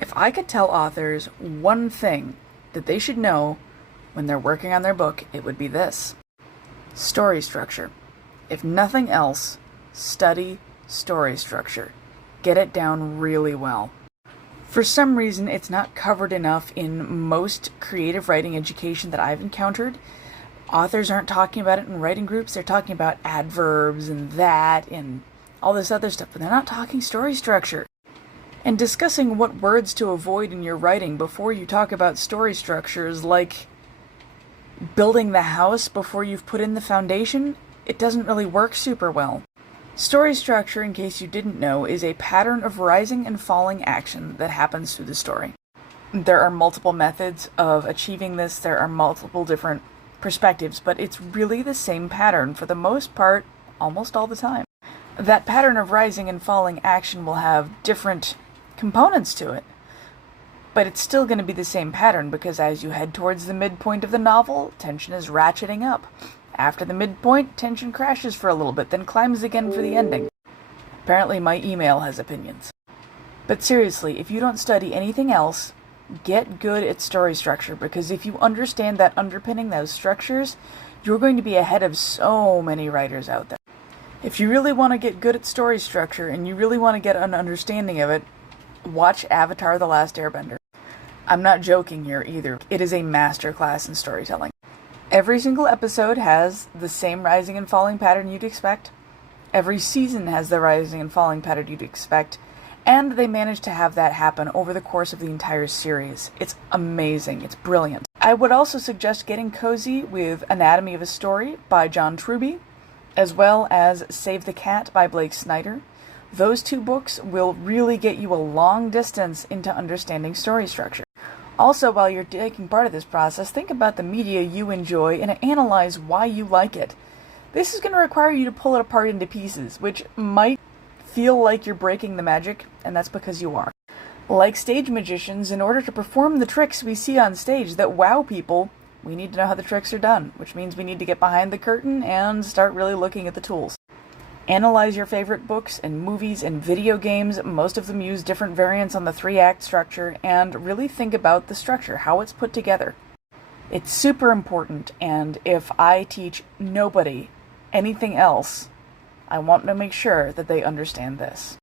If I could tell authors one thing that they should know when they're working on their book, it would be this: story structure. If nothing else, study story structure. Get it down really well. For some reason, it's not covered enough in most creative writing education that I've encountered. Authors aren't talking about it in writing groups. They're talking about adverbs and that and all this other stuff, but they're not talking story structure. And discussing what words to avoid in your writing before you talk about story structure is like building the house before you've put in the foundation. It doesn't really work super well. Story structure, in case you didn't know, is a pattern of rising and falling action that happens through the story. There are multiple methods of achieving this. There are multiple different perspectives, but it's really the same pattern for the most part, almost all the time. That pattern of rising and falling action will have different components to it, but it's still going to be the same pattern because as you head towards the midpoint of the novel, tension is ratcheting up. After the midpoint, tension crashes for a little bit, then climbs again for the ending. Apparently my email has opinions. But seriously, if you don't study anything else, get good at story structure, because if you understand that underpinning those structures, you're going to be ahead of so many writers out there. If you really want to get good at story structure and you really want to get an understanding of it, watch Avatar: The Last Airbender. I'm not joking here either. It is a masterclass in storytelling. Every single episode has the same rising and falling pattern you'd expect. Every season has the rising and falling pattern you'd expect. And they managed to have that happen over the course of the entire series. It's amazing. It's brilliant. I would also suggest getting cozy with Anatomy of a Story by John Truby, as well as Save the Cat by Blake Snyder. Those two books will really get you a long distance into understanding story structure. Also, while you're taking part of this process, think about the media you enjoy and analyze why you like it. This is going to require you to pull it apart into pieces, which might feel like you're breaking the magic, and that's because you are. Like stage magicians, in order to perform the tricks we see on stage that wow people, we need to know how the tricks are done, which means we need to get behind the curtain and start really looking at the tools. Analyze your favorite books and movies and video games. Most of them use different variants on the 3-act structure, and really think about the structure, how it's put together. It's super important, and if I teach nobody anything else, I want to make sure that they understand this.